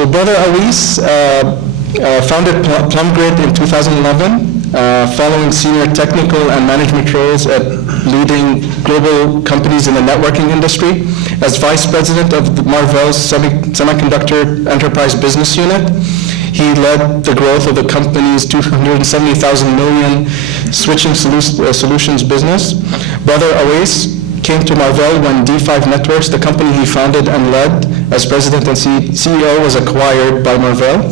So Brother Awis founded PlumGrid in 2011, following senior technical and management roles at leading global companies in the networking industry. As vice president of Marvell's Semiconductor Enterprise Business Unit, he led the growth of the company's 270,000 million switching solutions business. Brother Awais came to Marvell when D5 Networks, the company he founded and led as president and CEO, was acquired by Marvell.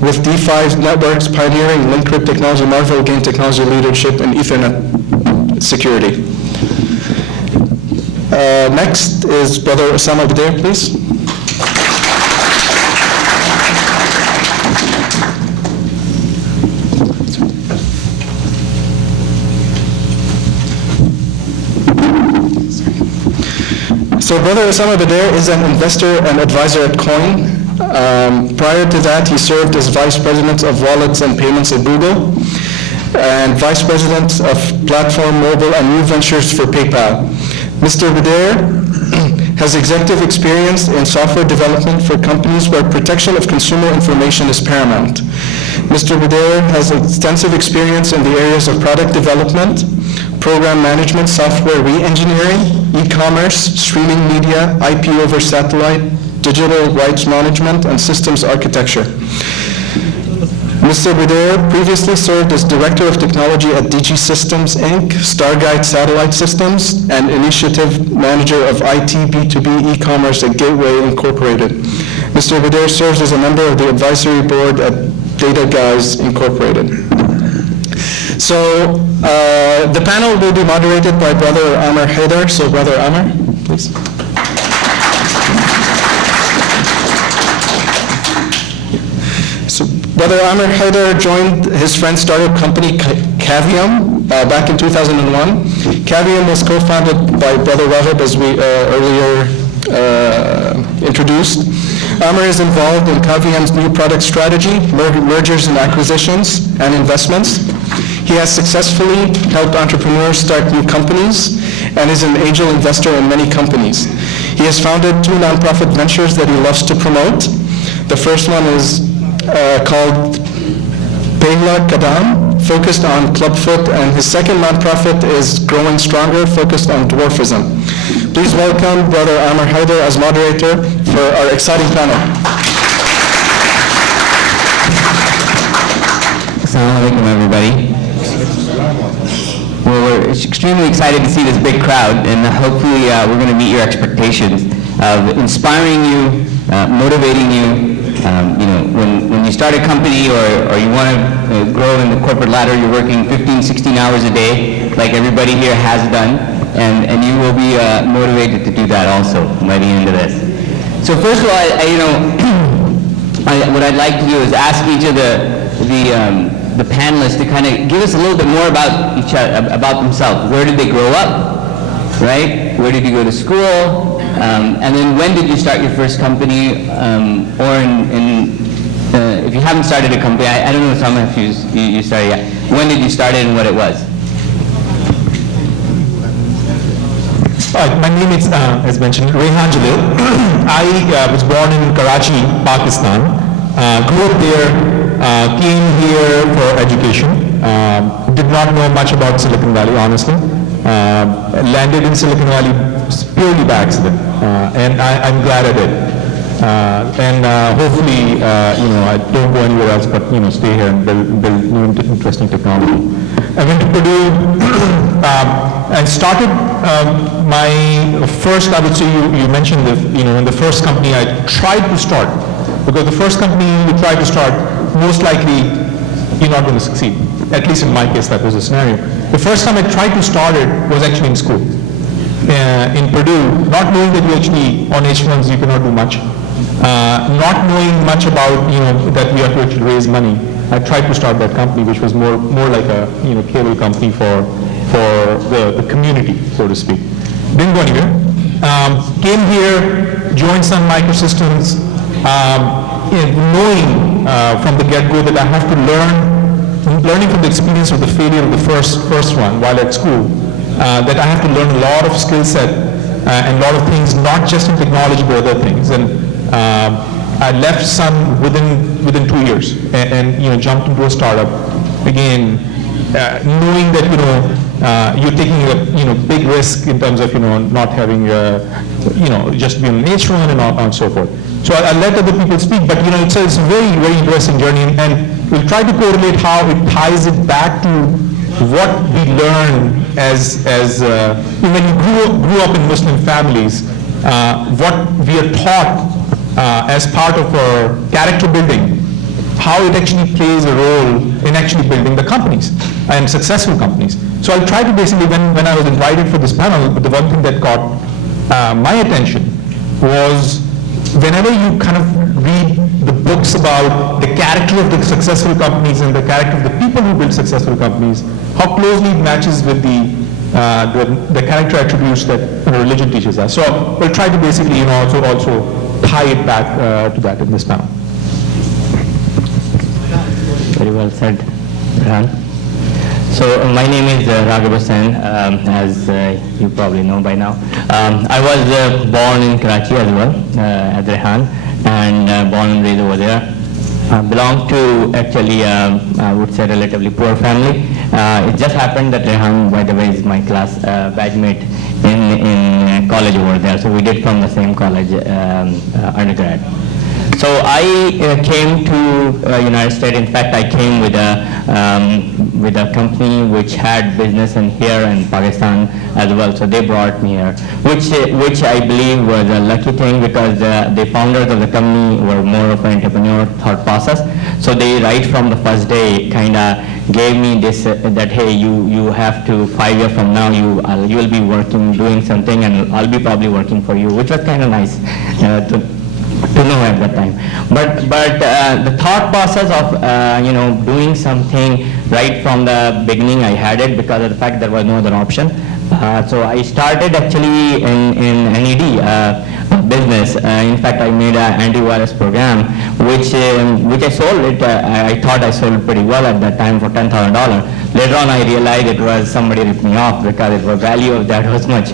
With D5 Networks pioneering link crypt technology, Marvell gained technology leadership in Ethernet security. Next is Brother Osama Badair, please. So Brother Osama Badair is an investor and advisor at Coin. Prior to that, he served as vice president of wallets and payments at Google and vice president of platform, mobile, and new ventures for PayPal. Mr. Badair has executive experience in software development for companies where protection of consumer information is paramount. Mr. Badair has extensive experience in the areas of product development, program management, software re-engineering, e-commerce, streaming media, IP over satellite, digital rights management, and systems architecture. Mr. Badair previously served as Director of Technology at DG Systems, Inc., Stargate Satellite Systems, and Initiative Manager of IT B2B e-commerce at Gateway Incorporated. Mr. Badair serves as a member of the advisory board at Data Guys Incorporated. So the panel will be moderated by Brother Amr Haidar. So Brother Amr, please. So Brother Amr Haidar joined his friend's startup company Cavium back in 2001. Cavium was co-founded by Brother Rahab, as we earlier introduced. Amr is involved in Cavium's new product strategy, mergers and acquisitions, and investments. He has successfully helped entrepreneurs start new companies and is an angel investor in many companies. He has founded 2 nonprofit ventures that he loves to promote. The first one is called Pehla Kadam, focused on clubfoot, and his second nonprofit is Growing Stronger, focused on dwarfism. Please welcome Brother Amr Haidar as moderator for our exciting panel. Assalamu alaikum, everybody. Well, we're extremely excited to see this big crowd, and hopefully we're going to meet your expectations of inspiring you, motivating you. When you start a company or you want to grow in the corporate ladder, you're working 15, 16 hours a day, like everybody here has done, and you will be motivated to do that also by the end of this. So first of all, what I'd like to do is ask each of the panelists to kind of give us a little bit more about each other, about themselves. Where did they grow up, right? Where did you go to school? And then when did you start your first company? If you haven't started a company, I don't know some of you started yet. When did you start it and what it was? My name is, as mentioned, Rehan Jalil. I was born in Karachi, Pakistan. Grew up there, came here for education. Did not know much about Silicon Valley, honestly. Landed in Silicon Valley purely by accident, and I'm glad I did. Hopefully, I don't go anywhere else but stay here and build new interesting technology. I went to Purdue and started my first. I would say you mentioned in the first company I tried to start, because the first company you try to start, most likely you're not going to succeed. At least in my case, that was the scenario. The first time I tried to start it was actually in school. In Purdue, not knowing that you actually, on H1s, you cannot do much. Not knowing much about, that we have to actually raise money. I tried to start that company, which was more like a, cable company for the community, so to speak. Didn't go anywhere. Came here, joined Sun Microsystems, knowing from the get-go that I have to learning from the experience of the failure of the first one while at school, that I have to learn a lot of skill set and a lot of things, not just in technology but other things. And I left Sun within 2 years and jumped into a startup. Again, knowing that you're taking a big risk in terms of not having just being an H1 and on and so forth. So I'll let other people speak, but it's a very, very interesting journey, and we'll try to correlate how it ties it back to what we learn as when you grew up in Muslim families, what we are taught as part of our character building, how it actually plays a role in actually building the companies and successful companies. So I'll try to basically, when I was invited for this panel, but the one thing that caught my attention was whenever you kind of read the books about the character of the successful companies and the character of the people who build successful companies, how closely it matches with the character attributes that religion teaches us. So we'll try to basically also tie it back to that in this panel. Very well said, Rehan. So my name is Raghav Hussain, as you probably know by now. I was born in Karachi as well, as Rehan, and born and raised over there. I belong to actually, I would say, relatively poor family. It just happened that Rehan, by the way, is my class batchmate in college over there. So we did from the same college undergrad. So I came to United States. In fact, I came with a company which had business in here and Pakistan as well. So they brought me here, which I believe was a lucky thing, because the founders of the company were more of an entrepreneur thought process. So they, right from the first day, kind of gave me this that hey, you have to 5 years from now you will be working doing something, and I'll be probably working for you, which was kind of nice to know at that time. But the thought process of doing something right from the beginning, I had it because of the fact there was no other option. So I started actually in NED business. In fact, I made an antivirus program, which I sold it. I thought I sold pretty well at that time for $10,000. Later on, I realized it was somebody ripped me off because the value of that was much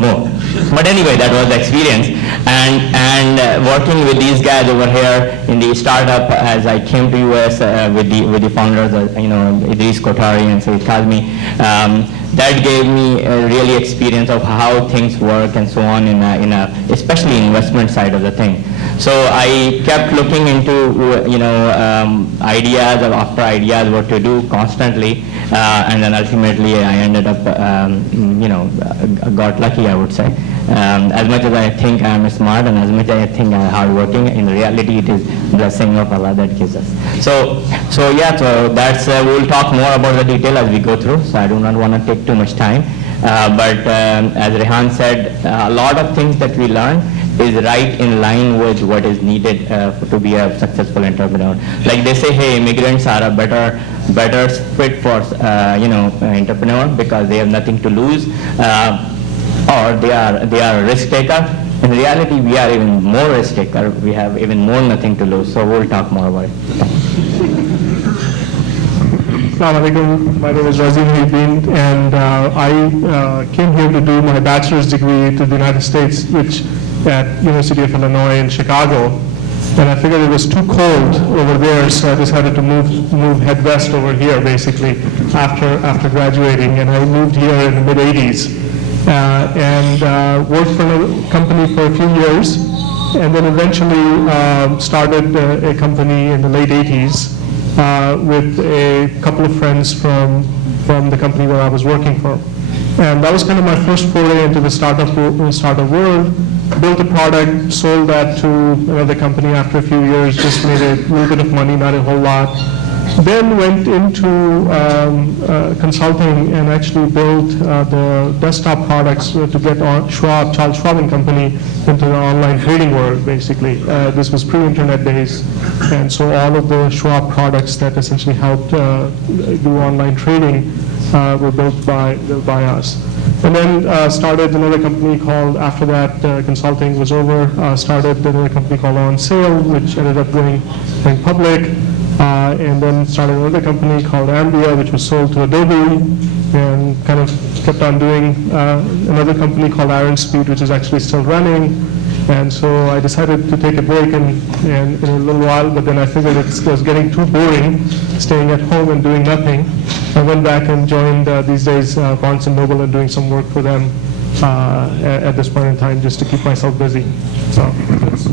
more. But anyway, that was the experience. And working with these guys over here in the startup, as I came to US with the founders, Idris Kotari and Saeed Kazmi, that gave me a really experience of how things work and so on especially investment side of the thing. So I kept looking into ideas after ideas what to do constantly, and then ultimately I ended up got lucky, I would say. As much as I think I am smart and as much as I think I am hardworking, in reality it is blessing of Allah that gives us. So that's we'll talk more about the detail as we go through. So I do not want to take too much time. But as Rehan said, a lot of things that we learn is right in line with what is needed to be a successful entrepreneur. Like they say, hey, immigrants are a better fit for entrepreneur because they have nothing to lose, or they are a risk taker. In reality, we are even more risk taker. We have even more nothing to lose. So we'll talk more about it. Assalamu alaikum. My name is Razim Muhyiddin, and I came here to do my bachelor's degree to the United States, which at University of Illinois in Chicago. And I figured it was too cold over there, so I decided to move head west over here, basically, after graduating. And I moved here in the mid-'80s and worked for a company for a few years, and then eventually started a company in the late '80s with a couple of friends from the company where I was working for. And that was kind of my first foray into the startup world. Built a product, sold that to another company after a few years, just made a little bit of money, not a whole lot. Then went into consulting and actually built the desktop products to get Charles Schwab and Company into the online trading world, basically. This was pre-internet days, and so all of the Schwab products that essentially helped do online trading were built by us. And then started another company called, after that consulting was over, started another company called On Sale, which ended up going public. And then started another company called Ambia, which was sold to Adobe, and kind of kept on doing another company called Iron Speed, which is actually still running. And so I decided to take a break in a little while, but then I figured it was getting too boring, staying at home and doing nothing. I went back and joined these days Barnes & Noble and doing some work for them at this point in time, just to keep myself busy. So that's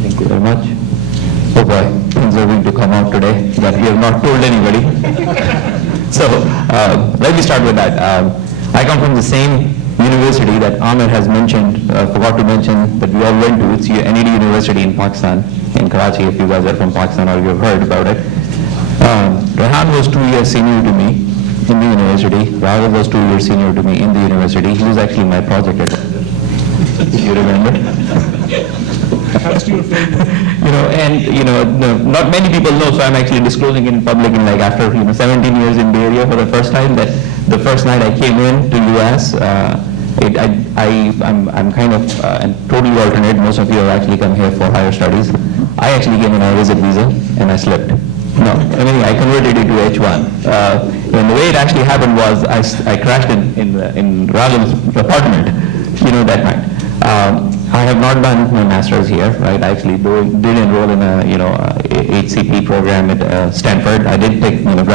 Thank you very much. Oh boy, things are going to come out today that we have not told anybody. So let me start with that. I come from the same university that Ahmed has mentioned, forgot to mention, that we all went to. It's NED University in Pakistan, in Karachi, if you guys are from Pakistan or you have heard about it. Rehan was 2 years senior to me in the university. Rahul was 2 years senior to me in the university. He was actually my project advisor, if you remember. thanks to your friend. Not many people know, so I'm actually disclosing in public in like after 17 years in Bay Area for the first time, that the first night I came in to US, I'm kind of totally alternate. Most of you have actually come here for higher studies. I actually came in on a visit visa and I slept. No, I mean I converted it to H1. And the way it actually happened was I crashed in Rahul's apartment, that night. I have not done my master's here, right? I actually did enroll in a HCP program at Stanford. I did take graduate